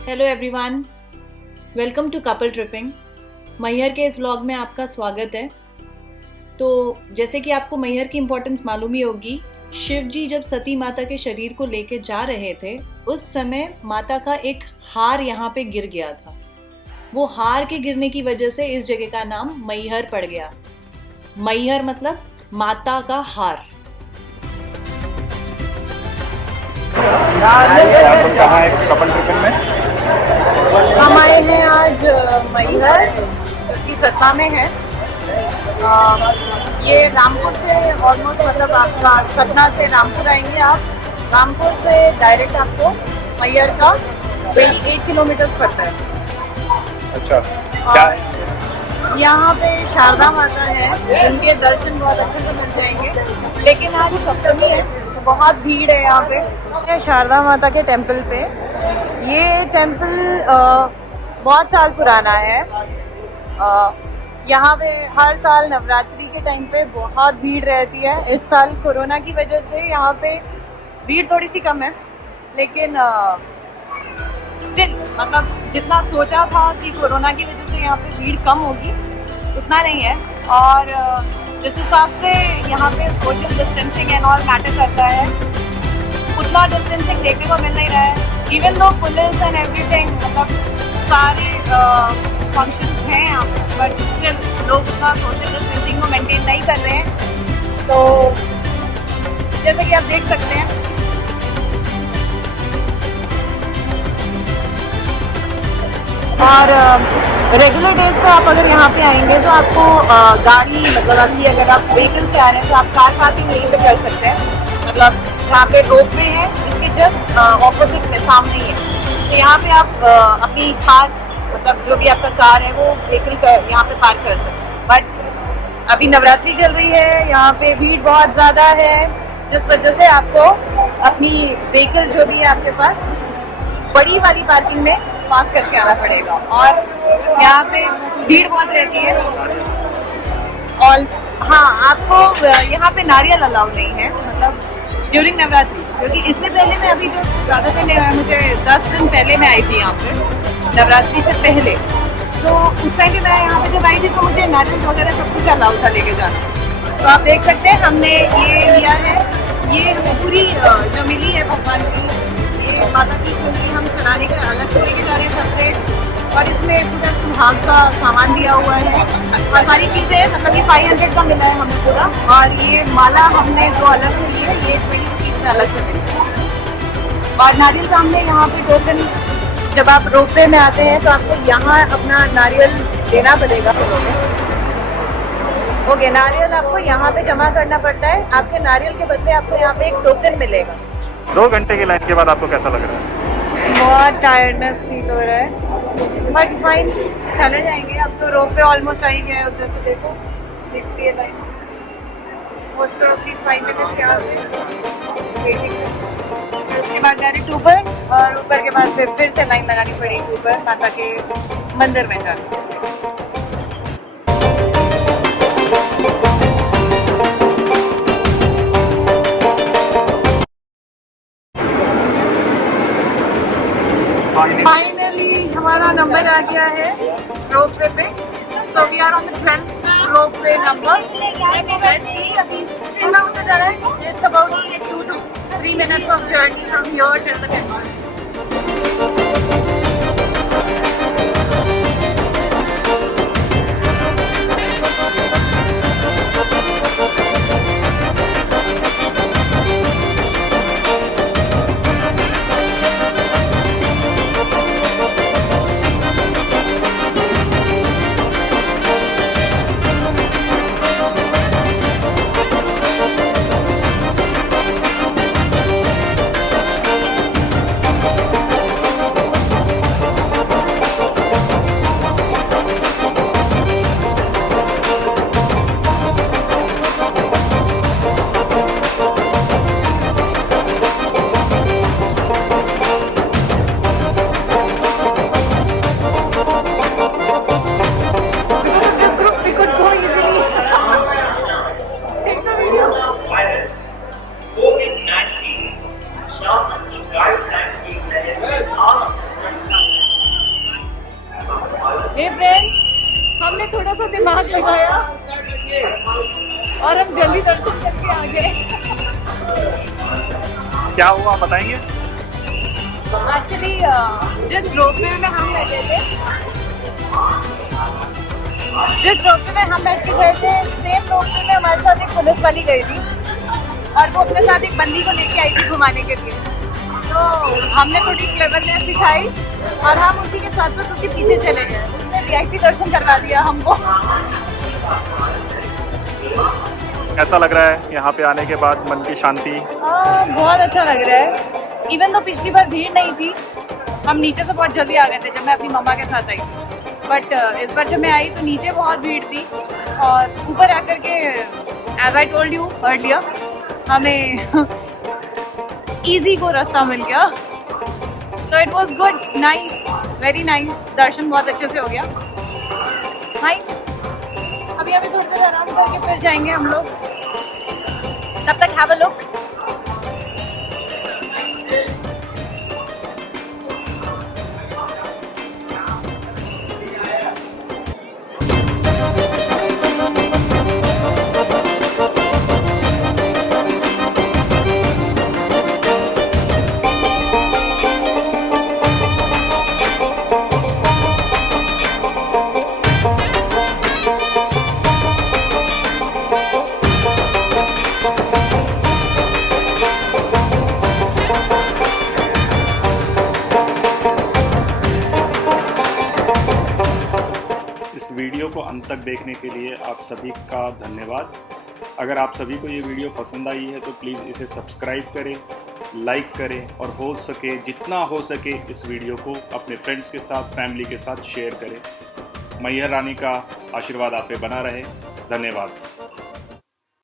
Hello everyone, welcome to couple tripping. Maihar के इस vlog में आपका स्वागत है। तो जैसे कि आपको मैहर की इम्पोर्टेंस मालूम ही होगी, शिव जी जब सती माता के शरीर को लेके जा रहे थे उस समय माता का एक हार यहाँ पे गिर गया था। वो हार के गिरने की वजह से इस जगह का नाम मैहर पड़ गया। मैहर मतलब माता का हार। कहाँ है कपल ट्रिपिंग में? हम आए हैं आज मैहर, जो कि सतना में है। ये रामपुर से ऑलमोस्ट मतलब आपका सतना से रामपुर आएंगे आप। रामपुर से डायरेक्ट आपको मैहर का 8 किलोमीटर पड़ता है। अच्छा, क्या यहाँ पे शारदा माता है, उनके दर्शन बहुत अच्छे से मिल जाएंगे। लेकिन आज सप्तमी है तो बहुत भीड़ है यहाँ पे। शारदा माता के टेम्पल पे, ये टेम्पल बहुत साल पुराना है। यहाँ पे हर साल नवरात्रि के टाइम पे बहुत भीड़ रहती है। इस साल कोरोना की वजह से यहाँ पे भीड़ थोड़ी सी कम है, लेकिन स्टिल मतलब जितना सोचा था कि कोरोना की वजह से यहाँ पे भीड़ कम होगी उतना नहीं है। और जिस हिसाब से यहाँ पे social distancing and all matter करता है, उतना डिस्टेंसिंग देखने को मिल नहीं रहा है। Even though police and everything, मतलब सारे फंक्शंस हैं यहाँ पे, बट स्टिल लोग उतना सोशल डिस्टेंसिंग को मेंटेन नहीं कर रहे हैं। तो जैसे कि आप देख सकते हैं, और रेगुलर डेज पे आप अगर यहाँ पे आएंगे तो आपको गाड़ी मतलब अभी अगर आप व्हीकल से आ रहे हैं तो आप कार पार्किंग यहीं पे कर सकते हैं। मतलब जहाँ पे रोप वे है इसके जस्ट ऑपोजिट में सामने ही है। तो यहाँ पे आप अपनी कार मतलब जो भी आपका कार है वो व्हीकल यहाँ पे पार्क कर सकते हैं। बट अभी नवरात्रि चल रही है, यहाँ पे भीड़ बहुत ज़्यादा है, जिस वजह से आपको अपनी व्हीकल जो भी है आपके पास बड़ी वाली पार्किंग में पार्क करके आना पड़ेगा। और यहाँ पे भीड़ बहुत रहती है। और हाँ, आपको यहाँ पे नारियल अलाउ नहीं है, मतलब ड्यूरिंग नवरात्रि। क्योंकि इससे पहले मैं अभी जो ज़्यादा दिन मुझे 10 दिन पहले मैं आई थी यहाँ पे, नवरात्रि से पहले। तो उस टाइम पे मैं यहाँ पे जब आई थी तो मुझे नारियल वगैरह सब कुछ अलाउ था लेके जाना। तो आप देख सकते हैं हमने ये लिया है, ये पूरी जो मिली है भगवान की, ये माता की चुनरी हम चढ़ाने के अलग से लेके जा रहे हैं सेपरेट। और इसमें पूरा सुहाग का सामान दिया हुआ है और सारी चीज़ें, मतलब ये 500 का मिला है हमें पूरा। और ये माला हमने जो अलग से ली है ये 20 रुपीज़ में अलग से मिली है। और नारियल का हमने यहाँ पे 2 दिन, जब आप रोपवे में आते हैं तो आपको यहाँ अपना नारियल देना पड़ेगा। ओके, नारियल आपको यहाँ पे जमा करना पड़ता है। आपके नारियल के बदले आपको यहाँ पे एक टोकन मिलेगा। 2 घंटे की लाइन के बाद आपको कैसा लग रहा है? बहुत टायर्डनेस फील हो रहा है, बट फाइन, चले जाएंगे। अब तो रोप पे ऑलमोस्ट आ ही गया है। उधर से देखो, दिखती है लाइन। मोस्ट ऑफली 5 मिनट्स यहाँ से वेटिंग है। फिर उसके बाद डायरेक्ट ऊपर, और ऊपर के बाद फिर से लाइन लगानी पड़ेगी ऊपर माता के मंदिर में जाने। फाइनली हमारा नंबर आ गया है रोप वे पे। So we are on the 12th rope way number. अभी थोड़ा होता जा रहा है। It's about 2 to 3 minutes of journey from here till the temple. सा दिमाग लगाया और हम जल्दी दर्शन करके आ गए। क्या हुआ बताएंगे? एक्चुअली जिस रोपवे में हम बैठे थे, सेम रोपवे में हमारे साथ एक पुलिस वाली गई थी और वो अपने साथ एक बंदी को लेके आई थी घुमाने के लिए। तो हमने थोड़ी क्लेवरनेस दिखाई और हम उसी के साथ उसके पीछे चले गए। उसने वीआईपी दर्शन करवा दिया हमको। कैसा लग रहा है यहाँ पे आने के बाद, मन की शांति? बहुत अच्छा लग रहा है। इवन तो पिछली बार भीड़ नहीं थी, हम नीचे से बहुत जल्दी आ गए थे जब मैं अपनी मम्मा के साथ आई थी। बट इस बार जब मैं आई तो नीचे बहुत भीड़ थी और ऊपर आकर के as I told you earlier हमें इजी को रास्ता मिल गया। तो it was good, nice, very nice. दर्शन बहुत अच्छे से हो गया, नाइस। अभी थोड़ी देर आराम करके फिर जाएंगे हम लोग। तब तक हैव अ लुक। वीडियो को अंत तक देखने के लिए आप सभी का धन्यवाद। अगर आप सभी को ये वीडियो पसंद आई है तो प्लीज़ इसे सब्सक्राइब करें, लाइक करें और हो सके जितना हो सके इस वीडियो को अपने फ्रेंड्स के साथ, फैमिली के साथ शेयर करें। मैहर रानी का आशीर्वाद आप पे बना रहे। धन्यवाद।